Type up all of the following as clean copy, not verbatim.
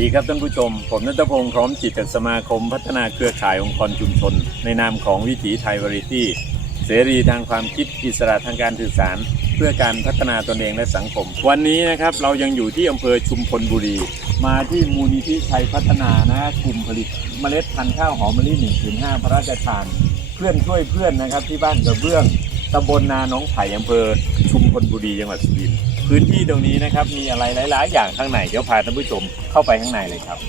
ครับท่านผู้ชมผมณัฐพงศ์พร้อมจิตจากสมาคมพัฒนาเครือข่ายองค์กรชุมชนในนามของวิถีไทยวาไรตี้เสรีทางความคิดอิสระทางการสื่อสารเพื่อการพัฒนาตนเองและสังคมวันนี้นะครับเรายังอยู่ที่อำเภอชุมพลบุรีมาที่มูลนิธิไทยพัฒนานะกลุ่มผลิตเมล็ดพันธุ์ข้าวหอมมะลิ 105 พระราชทานเพื่อนช่วยเพื่อนนะครับที่บ้านกระเบื้องตำบลนาหนองไผ่อำเภอชุมพลบุรีจังหวัดสุรินทร์พื้นที่ตรงนี้นะครับมีอะไรหลายๆอย่างข้างในเดี๋ยวพาท่านผู้ชมเข้าไปข้างในเลยครับ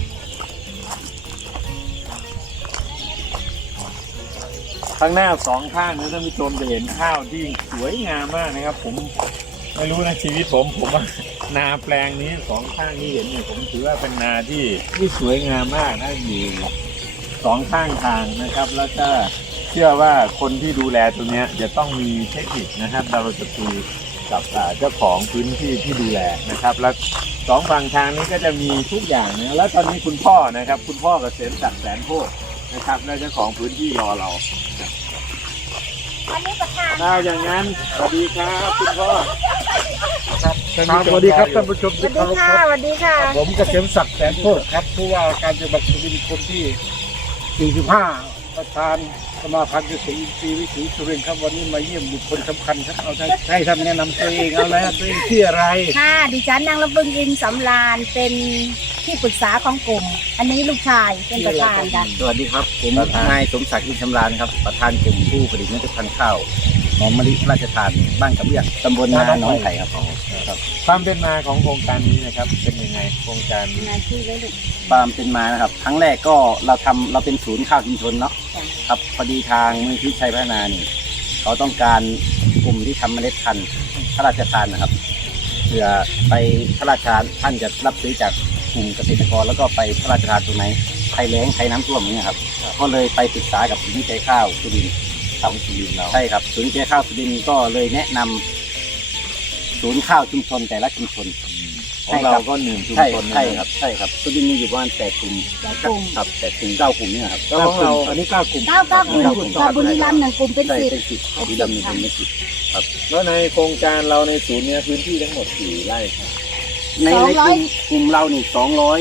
ข้างหน้าสองข้างนะท่านผู้ชมจะเห็นข้าวที่สวยงามมากนะครับผมไม่รู้นะชีวิตผมว่านาแปลงนี้สองข้างที่เห็นเนี่ยผมถือว่าเป็นนาที่สวยงามมากนะอยู่สองข้างทางนะครับแล้วก็เชื่อว่าคนที่ดูแลตรงนี้จะต้องมีเทคนิคนะครับเราจะคุยกับเจ้าของพื้นที่ที่ดูแลนะครับแล้วสองฝั่งทางนี้ก็จะมีทุกอย่างนะแล้วตอนนี้คุณพ่อนะครับคุณพ่อเกษมศักดิ์แสนโพธิ์นะครับและเจ้าของพื้นที่รอเราอันนี้ประธานอย่างนั้นสวัสดีครับคุณพ่อครับสวัสดีครับท่านผู้ชมสวัสดีค่ะสวัสดีค่ะผมเกษมศักดิ์แสนโพธิ์ครับผู้ว่าการจังหวัดสุรินทร์คนที่45ประธานสมาพันธ์เกษตรอินทรีย์วิถีสุรินทร์ครับวันนี้มาเยี่ยมบุคคลสำคัญครับเอาให้ท่านแนะนำตัวเองเอาแล้วตัวเองชื่ออะไรค่ะดิฉันนางระบึงอินสำราญเป็นที่ปรึกษาของกลุ่มอันนี้ลูกชายเป็นประธานกันสวัสดีครับผมนายสมศักดิ์อินสำราญครับประธานกลุ่มผู้ผลิตเมล็ดพันธุ์ข้าวหอมมะลิพระราชทานบ้านกระเบื้องตำบลนาหนองไผ่ครับความเป็นมาของโครงการนี้นะครับเป็นยังไงโครงการงานที่ไว้ลูกความเป็นมานะครับครั้งแรกก็เราเป็นศูนย์ข้าวชุมชนเนาะครับพอดีทางมูลนิธิชัยพัฒนานี่เขาต้องการกลุ่มที่ทำเมล็ดพันธุ์พระราชทานนะครับเพื่อไปพระราชทานท่านจะรับซื้อจากกลุ่มเกษตรกรแล้วก็ไปพระราชทานตรงไหนใครแล้งใครน้ำท่วมเนี่ยครับก็เลยไปปรึกษากับศูนย์วิจัยข้าวสุรินทร์ของสุรินทร์เราใช่ครับศูนย์วิจัยข้าวสุรินทร์ก็เลยแนะนำศูนย์ข้าวชุมชนแต่ละชุมชนของเราก็1ชุมชนใช่ครับสุรินทร์มีอยู่ประมาณ8 กลุ่มครับ8 กลุ่ม 9 กลุ่มเนี่ยครับแล้วของเราอันนี้9 กลุ่ม 9 กลุ่มบุรีรัมย์1 กลุ่มเป็น10 บุรีรัมย์1 กลุ่มเป็น10ครับแล้วในโครงการเราในศูนย์นี้พื้นที่ทั้งหมดกี่ไร่ครับในกลุ่มเรานี่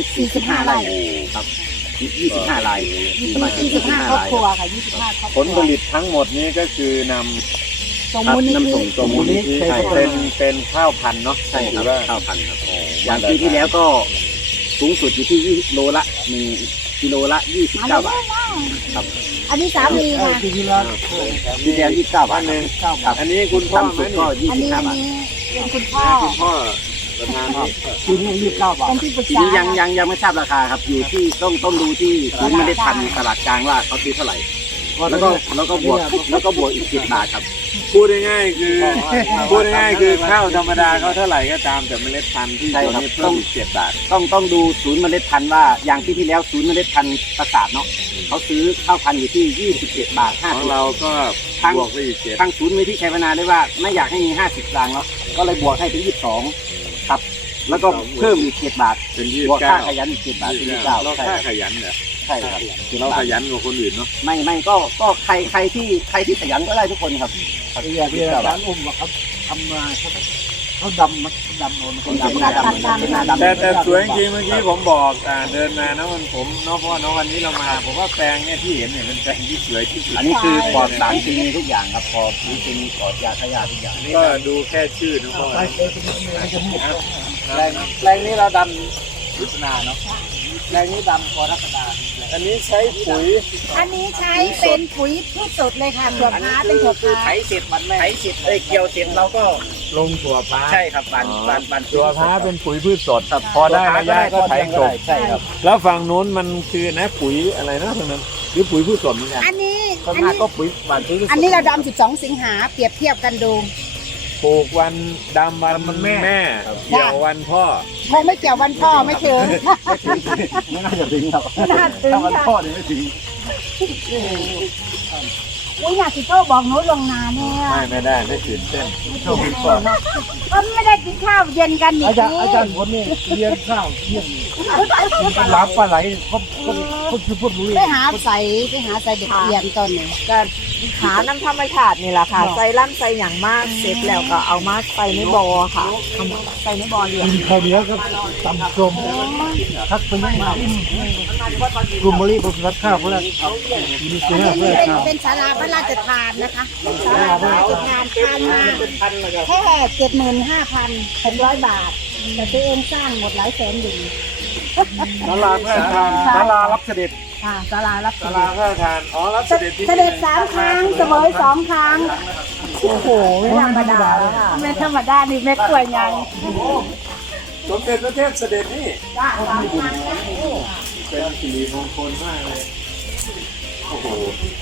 245 ไร่ครับ25 ไร่ 25 ครอบครัวค่ะ25 ครอบครัวผลผลิตทั้งหมดนี้ก็คือนำส่งมูลนิธิเป็นข้าวพันธุ์เนาะใช่ครับข้าวพันธุ์ครับอย่างปีที่แล้วก็สูงสุดอยู่ที่โลละ1 กิโลละ29 บาทครับอันนี้สามีค่ะปีที่แล้ว29 บาทนึงอันนี้คุณพ่อไหมก็ 25 บาทเป็นคุณพ่อประธานปีนี้29 บาทปีนี้ยังไม่ทราบราคาครับอยู่ที่ต้องดูที่ศูนย์เมล็ดพันธุ์ตลาดกลางว่าเขาซื้อเท่าไหร่แล้วก็บวกอีก10 บาทครับพูดง่ายๆคือข้าวธรรมดาเขาเท่าไหร่ก็ตามแต่เมล็ดพันธุ์ที่ตัวนี้เพิ่มอีก7 บาทต้องดูศูนย์เมล็ดพันธุ์ว่าอย่างที่แล้วศูนย์เมล็ดพันธุ์ประสาทเนาะเขาซื้อข้าวพันธุ์อยู่ที่27 บาทของเราก็บวกไปอีก7 ทางศูนย์มูลนิธิชัยพัฒนาได้ว่าไม่อยากให้มี50 สตางค์แล้วก็เลยบวกให้ถึง22ครับแล้วก็เพิ่มอีก7 บาทเป็นบวกค่าขยันอีก7 บาทเป็น29 เราค่าขยันเหรอใช่ครับเราขยันกว่าคนอื่นเนาะไม่ก็ใครที่ขยันก็ได้ทุกคนครับร้านอุ้มครับทำมาเขาดำแต่สวยจริงเมื่อกี้ผมบอกเดินมานะผมเนาะเพราะว่าวันนี้เรามาผมว่าแปลงเนี่ยที่เห็นเนี่ยเป็นแปลงที่สวยที่สุดอันนี้คือปลอดสารเคมีทุกอย่างครับปลอดปุ๋ยเคมีปลอดยาฆ่าหญ้าทุกอย่างก็ดูแค่ชื่อนะพ่อแรงนี้เราดำพิจารณาเนาะแรงนี้ดำกรกฎาอันนี้ใช้ปุ๋ยอันนี้ใช้เป็นปุ๋ยพืชสดเลยค่ะถั่วพาเป็นถั่วพาไถเสร็จมันไม่ไถเสร็จเกี่ยวเสร็จเราก็ลงถั่วพาใช่ครับบันถั่วพาเป็นปุ๋ยพืชสดพอได้ระยะก็ไถจบใช่ครับแล้วฝั่งโน้นมันคือนะปุ๋ยอะไรนะตรงนั้นหรือปุ๋ยพืชสดเหมือนกันอันนี้ก็ปุ๋ยหวานพืชอันนี้เราดำ12 สิงหาเปรียบเทียบกันดูปลูกวันดำวันแม่เกี่ยววันพ่อคงไม่เกี่ยววันพ่อไม่ถึงไม่น่าจะถึงครับถ้าวันพ่อเนี่ยไม่ถึงอุ้ยอยากสิโต้บอกโน้ตลงนาแน่ไม่ได้ไม่ตื่นเต้นก็ไม่ได้กินข้าวเย็นกันอีกอาจารย์คนนี้เรียนข้าวเที่ยงปลาหลามปลาไหลเขาคือพวกรู้ไปหาใส่เด็กเรียนตอนนี้ก็หาน้ำธรรมชาตินี่แหละค่ะ ใส่ล่ำใส่อย่างมากเสร็จแล้วก็เอามาใส่ในบ่อค่ะเอามาใส่ในบ่อเลี้ยงกินข้าวเหนียวกับตำส้มทักไปยังกลุ่มบริโภครัดข้าวเพื่อนมีเสื้อเพื่อนข้าวเป็นศาลาพระราชทานนะคะศาลาพระราชทานทานมาแค่75,600 บาท แต่ตัวเองสร้างหมดหลายแสนอยู่ศาลาเพื่อนทานศาลารับเสด็จค่ะศาลารับเสศาด็ลาจพระราชทานอ๋อรับเสด็จที่เสด็จ3 ครั้งเสวย2 ครั้งโอ้โหไม่ธรรมดาไม่ธรรมดานี่แม่กล้วยยังสมเด็จพระเทพเสด็จนี่จ้า3 ครั้งเป็นสิริมงคลมากเลยโอ้โห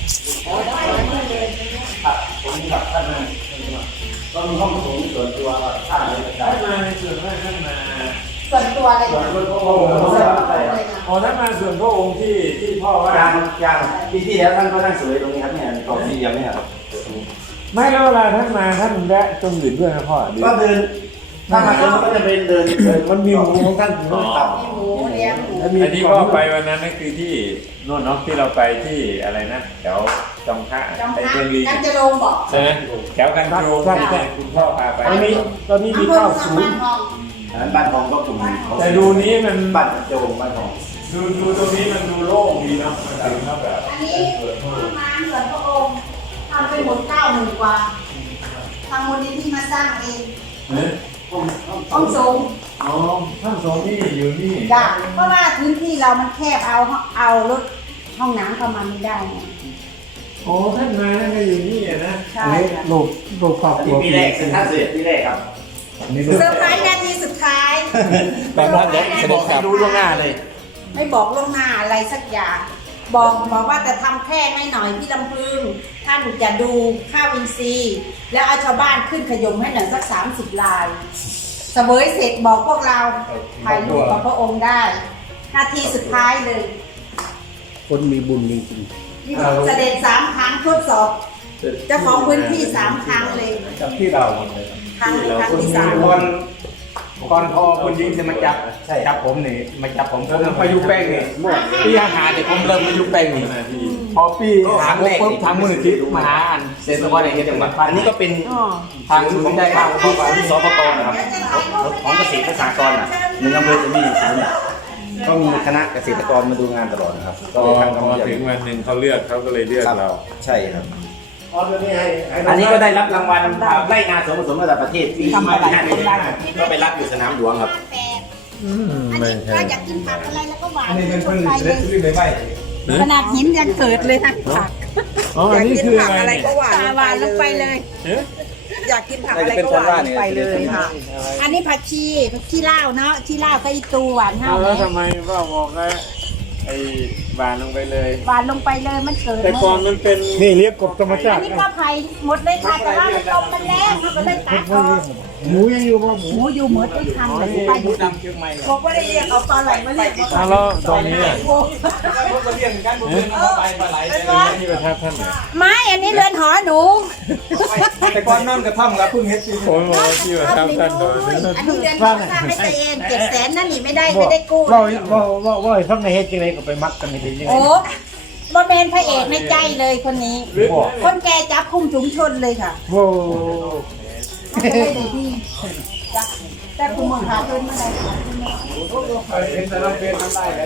ท่านมาในส่วนแรกท่านมาส่วนตัวเลยส่วนพระองค์อ๋อท่านมาส่วนพระองค์ที่พ่อว่าอย่างปีที่แล้วท่านก็นั่งสวยตรงนี้ครับเนี่ยตรงสี่เหลี่ยมเนี่ยครับไม่แล้วเวลาท่านมาท่านแวะตรงอื่นด้วยนะพ่อก็เดินถ้ามาเดินก็จะเป็นเดินมันมีหมูของท่านอยู่ครับหมูเลี้ยงหมูไอ้ที่พ่อไปวันนั้นนั่นคือที่โน่นเนาะที่เราไปที่อะไรนะแถวจองพระจำไปพระเชียงรีกันจะลงบอกใช่ไหมแถวกันโยงที่แต่คุณพ่อพาไปตอนนี้มีข้าวสูงอันนั้นบ้านทองก็กลุ่มแต่ดูนี้มันบ้านโจงบ้านทองดูตรงนี้มันดูโล่งดีเนาะมันถึงแล้วแบบอันนี้ห้องน้ำส่วนพระองค์ทำไปหมด90,000 กว่าทางมูลนิธิมาสร้างเองเนี่ยห้องสูงอ๋อท่านสองนี่อยู่นี่จ้ะเพราะว่าพื้นที่เรามันแคบเอารถห้องน้ำเข้ามาไม่ได้ไงอ๋อท่านมานั่นก็อยู่นี่อะนะใช่อันนี้ค่ะลูกครอบครัวปีแรกคือท่านเสด็จปีแรกครับเซอร์ไพรส์นาทีสุดท้ายตอนนั้นเสด็จครับรู้ล่วงหน้าเลยไม่บอกล่วงหน้าอะไรสักอย่าง บอกว่าจะทำแค่ไม่หน่อยที่ลำพึงท่านจะดูข้าวอินทรีย์แล้วเอาชาวบ้านขึ้นขยมให้หน่อยสัก30 ลายเสวยเสร็จบอกพวกเราถ่ายรูปกับพระองค์ได้ นาทีสุดท้ายเลยคนมีบุญจริงนี่เสด็จ3 ครั้งทดสอบเจ้าของพื้นที่3 ครั้งเลยกับที่เราหมดเลยครั้งที่3 ก่อนพอคุณยิงจะมาจับผมนี่มาจับผมมายุแป้งนี่ปีอาหารเนี่ยผมเริ่มมายุแป้งนี่พอปีหาปุ๊บทางมูลนิธิมาหาอันเศรษฐกรในเขตจังหวัดอันนี้ก็เป็นทางศูนย์ได้ข้าวผู้ว่าที่สปกนะครับของเกษตรสหกรณ์หนึ่งอำเภอจะมีศูนย์ก็มีคณะเกษตรกรมาดูงานตลอดนะครับก็เลยทำพอถึงวันหนึ่งเขาเลือกเขาก็เลยเลือกเราใช่ครับอันนี้ก็ได้รับรางวัลไร่นาสมผสมระดับประเทศปี55ก็ไปรับอยู่สนามหลวงครับอันนี้ถ้าอยากกินผักอะไรแล้วก็หวานอันนี้เป็นชคนนไปเลยซื้อไปไหว้ขนาดหินยังเกิดเลยนะผักอ๋ออันนี้คืออะไรก็หวานตาหวานลงไปเลยเอ๊ะอยากกินผักอะไรก็หวานลงไปเลยค่ะอันนี้ผักชีลาวเนาะชีลาวก็อีตูหวานเท่าแล้วนี้ทำไมว่าบอกว่าไอ้บานลงไปเลยหวานลงไปเลยมันเกิดแต่ก่อนมันเป็นๆนี่เลี้ยงกบธรรมชาอันตินี้ก็ไผ่หมดเลยค่ะแต่ว่ามันลมมันแรงเขาก็เลยตัดออกหมูยังอยู่ป่ะหมูหมูอยู่หมดไม่ทันเลยไปอยู่ดำเชียงใหม่บอกว่าได้เรียกเอาปลาไหลมาเรียกแล้วตรงนี้อ่ะผมก็เลี้ยงกันผมเลี้ยงไปปลาไหลที่ประทับท่านเนี่ยไม่อันนี้เรือนหอหนูแต่ก่อนนั่นกระท่อมกับพึ่งเฮ็ดซีผมบอกว่าที่ประทับท่านตรงนี้อันนี้เรือนหอสร้างให้ตัวเอง700,000นั่นนี่ไม่ได้กู้ว่าทำในเฮ็ดยังไงก็ไปมักกันในที่ยังไงโอ้บอเมนพระเอกในใจเลยคนนี้ คนแกจับคุมชุมชนเลยค่ะโว้น่าจะได้เลยที่จับแต่คุมเมืองหาเพิ่นเมื่อไหร่เป็นแต่ละเป็นทำได้เลย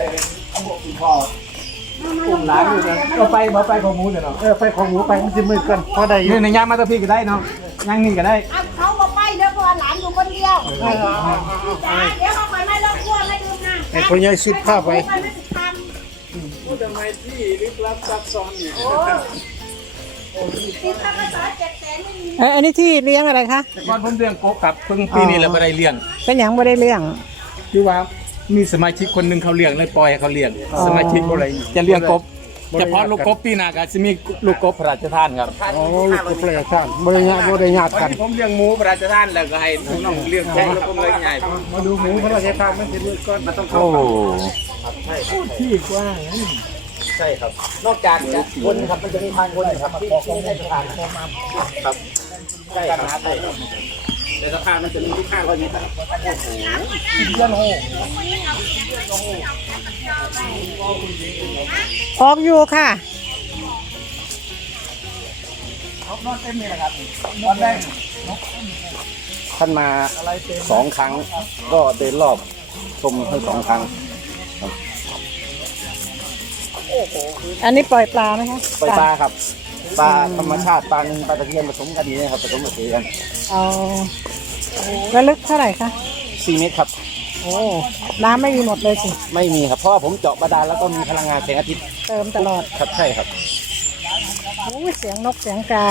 กลุ่มร้านอยู่นะก็ไปบ่ไปของหมูเนี่ยเนาะไปของหมูไปมันจะมืดกันพอได้อยู่นี่ในย่างมาตะพี่ก็ได้เนาะย่างนี่ก็ได้เขาบอกไปเด้อเพราะว่าหลานอยู่คนเดียวจ้าเดี๋ยวเขาไปไม่ต้องกลัวไม่ดื่มน้ำไอ้คนใหญ่สิบผ้าไปพูดทำไมที่ลึกลับซับซ้อนอยู่ติดค่าภาษา700,000ไม่มีอันนี้ที่เลี้ยงอะไรคะแต่ก่อนผมเลี้ยงกบครับเพิ่งปีนี้เราไม่ได้เลี้ยงเป็นอย่างไม่ได้เลี้ยงคือว่ามีสมาชิกคนหนึ่งเขาเลี้ยงเลยปล่อยให้เขาเลี้ยงสมาชิกอะไรจะเลี้ยงกบเฉพาะลูกกบปีหนาก็จะมีลูกกบพระราชทานครับโอ้ลูกกบเลยท่านบริญาตตอนกันที่ผมเลี้ยงหมูพระราชทานแล้วก็ให้น้องเลี้ยงแกะแล้วผมเลยใหญ่มาดูหมูพระราชทานมันจะมืดก่อนมันต้องโอ้ที่กว้างใช่ครับ นอกจากจะคนครับมันจะมีทางคนครับที่ให้ประธานครับใช่ครับใช่ครับในสะพานมันจะมีทุก500 เมตรครับออกอยู่ค่ะท่านมา2 ครั้งก็เดินรอบชมทั้ง2 ครั้งอันนี้ปล่อยปลาไหมคะปลาครับปลาธรรมชาติปลาหนึ่งปลาตะเพียนผสมกันดีนะครับผสมกับกันเอาแล้วลึกเท่าไหร่คะ 4 เมตรครับโอ้น้ำไม่มีหมดเลยสิไม่มีครับเพราะว่าผมเจาะบาดาลแล้วก็มีพลังงานแสงอาทิตย์เติมตลอดครับใช่ครับโอ้ยเสียงนกเสียงกา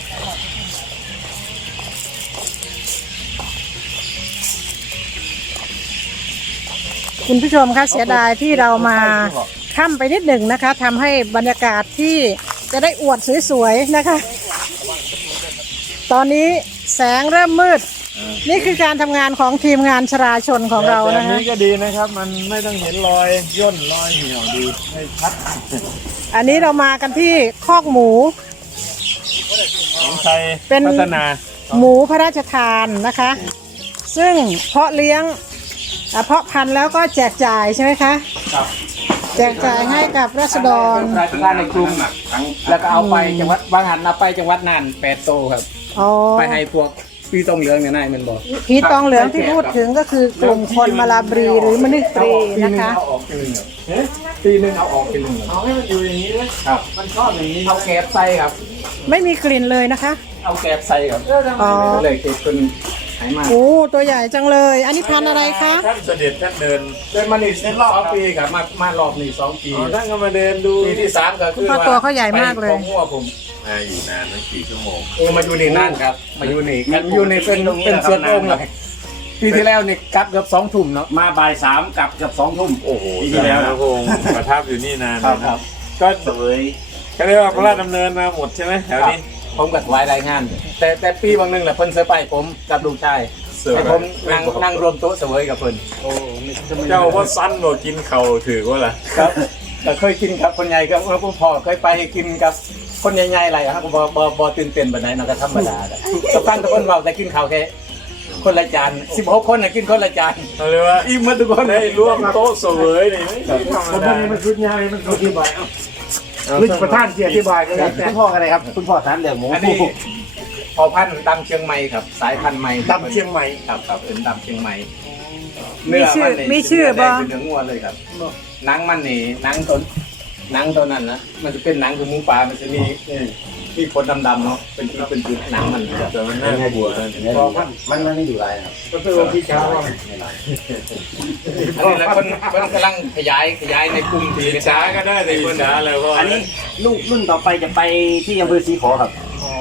คุณผู้ชมคะเสียดายที่เรามาค่ำไปนิดหนึ่งนะคะทำให้บรรยากาศที่จะได้อวดสวยๆนะคะ ตอนนี้แสงเริ่มมืด นี่คือการทำงานของทีมงานชราชนของเราแบบนะคะนี้ก็ดีนะครับ มันไม่ต้องเห็นรอยย่นรอยเหี่ยวดีไม่ชัดอันนี้เรามากันที่คอกหมูของไทยเป็นพัฒนาหมูพระราชทานนะคะ ซึ่งเพาะเลี้ยงเพาะพันธุ์แล้วก็แจกจ่ายใช่ไหมคะครับแจกจ่ายให้กับราษฎรรายการในกลุ่มแล้วก็เอาไปจังหวัดบางหันเอาไปจังหวัดน่าน8 โตครับอ๋อไปให้พวกพี่ต้องเหลืองเนี่ยนายมันบอกผีตองเหลืองที่พูดถึงก็คือกลุ่มคนมาลาบรีหรือมนึกตรีนะคะเอาออกทีนึงปีนึงเอาออกทีนึงเอาให้มันอยู่อย่างนี้เลยครับมันชอบอย่างนี้เอาแกบใส่ครับไม่มีกลิ่นเลยนะคะเอาแกบใส่ครับอ๋อก็เลยเก็บเป็นหายมากโอ้ตัวใหญ่จังเลย อันนี้พันธุ์อะไรคะท่านเสด็จท่านเดินเดินมานี่2 ปีครับมารอบนี้2 ปีอ๋อท่านก็มาเดินดูปีที่ 3ก็คือเพราะตัวเขาใหญ่มากเลยไปของหัวผมอยู่นานตั้งกี่ชั่วโมงมาอยู่นี่นั่นครับมาอยู่นี่กันอยู่นี่เป็นส่วนองค์เลยปีที่แล้วนี่กลับเกือบ2 ทุ่มเนาะมาบ่าย 3กลับเกือบ2 ทุ่มโอ้โหปีที่แล้วนะพระองค์ประทับอยู่นี่นานครับนะครับ ก็เสวยก็เรียกว่าพระราชดำเนินมาหมดใช่ไหมแถวนี้ผมก็ถวายรายงาน แต่ปีบางหนึงแหละเพิ่นเสยไปผมกับลูกชายเสวยให้ผมนั่งรวมโต๊ะเสวยกับเพิ่นเจ้าว่าสั้นกว่ากินเข่าถือว่าล่ะครับแต่เคยกินครับคนใหญ่กับพ่อเคยไปกินกับคนใหญ่ๆอะไรครับบ่ตื่นเต้นปานใดเนาะก็ธรรมดาก็ฟังทุกคนเว้าแต่กินข้าวแค่คนละจาน16 คนน่ะกินคนละจานเอาเลยว่าอิ่มมาทุกคนได้ร่วมโต๊ะเสวยนี่ไม่ธรรมคนดานี้มันชุดยาวมันอธิบายลึกประธานเสียอธิบายกันเลยคุณพ่ออะไรครับคุณพ่อทานเดือหมูอันนี้พอพันธุ์ดำเชียงใหม่ครับ สายพันธุ์ใหม่ดำเชียงใหม่ครับเป็นดำเชียงใหม่มีชื่อแดบ่งเป็นเนื้องัวเลยครับหนังมันนี่หนังตัวนั้นนะมันจะเป็นหนังคือหมูป่ามันจะมีขนดำๆเนาะเป็นจุดหนังมันครับแต่มันน่ากลัวนะมันไม่อยู่ไรครับก็คือพี่เช้าว่าอันนี้แล้วคนกำลังขยายในกลุ่มที่อิจฉาก็ได้แต่อิจฉาแล้วก็อันนี้รุ่นต่อไปจะไปที่อำเภอศรีขอครับ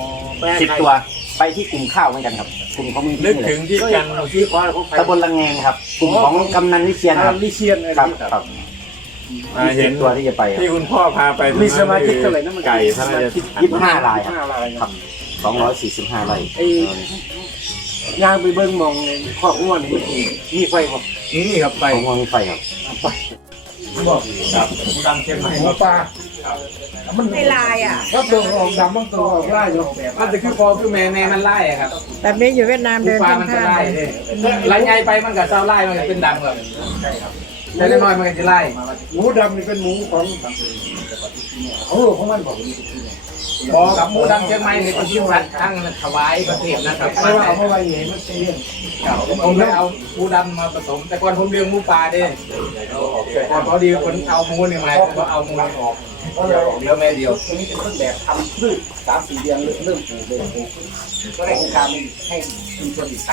10 ตัวไปที่กลุ่มข้าวเหมือนกันครับกลุ่มของมือนึกถึงที่กันตำบลละแงงครับกลุ่มของกำนันวิเชียนครับลิเชียนอะไรครับนี่ครับเห็น 10 ตัวที่จะไปครับที่คุณพ่อพาไปมีสมาชิกเท่าไหร่นะมันไก่พระราชทาน 25 รายครับ 5 รายครับ245 ไร่ไอ้ย่างไปเบิ้งมองครอบครัวนี่มีไฟบ่นี่ครับไปของวังไฟครับบอกครับดำเชียงใหม่หมูปลามันในลายอ่ะก็ตัวออกดำมันตัวออกไล่อยู่มันจะคือพอคือแม่มันไล่อะครับแบบนี้อยู่เวียดนามหมูเดินป่าข้างมันจะข้างไล่เลยไล่ใหญ่ไปมันกับเจ้าไล่มันก็เป็นดำครับใช่ครับแต่น้อยมันก็จะไล่หมูดำนี่เป็นหมูของของมันบอกบอกกับหมูดำเชียงใหม่ในประเทศรัฐทั้งถวายประเทศนะครับเพราะว่าเอามาไว้ไงมันเลี้ยงผมเลยเอาหมูดำมาผสม แต่ก่อนผมเลี้ยงหมูป่าเด้แต่ก่อนพอดีคนเอาหมูนี่มาผมก็เอาหมูนี่ออกเดียวแม่เดียวตรงนี้เป็นต้นแบบทำพืช3-4 เดือนเริ่มปลูกเลยก็ได้โครงการให้ชุมชนอีก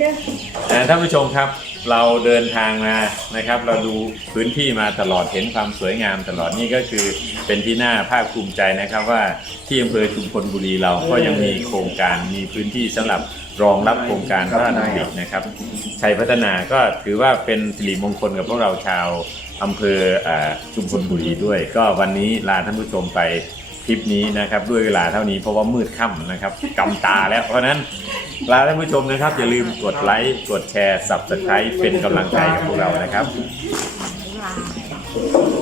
3 ท่านผู้ชมครับเราเดินทางมานะครับ เราดูพื้นที่มาตลอดเห็นความสวยงามตลอดนี่ก็คือเป็นที่น่าภาคภูมิใจนะครับว่าที่อำเภอชุมพลบุรีเราก็ยังมีโครงการมีพื้นที่สำหรับรองรับโครงการพระราชดำรินะครับชัยพัฒนาก็ถือว่าเป็นสิริมงคลกับพวกเราชาวอำเภอชุมพลบุรีด้วย ก็วันนี้ลาท่านผู้ชมไปคลิปนี้นะครับด้วยเวลาเท่านี้เพราะว่ามืดค่ำนะครับกำตาแล้วเพราะนั้นลาท่านผู้ชมนะครับอย่าลืมกดไลค์กดแชร์ Subscribe เป็นกำลังใจกับพวกเรานะครับ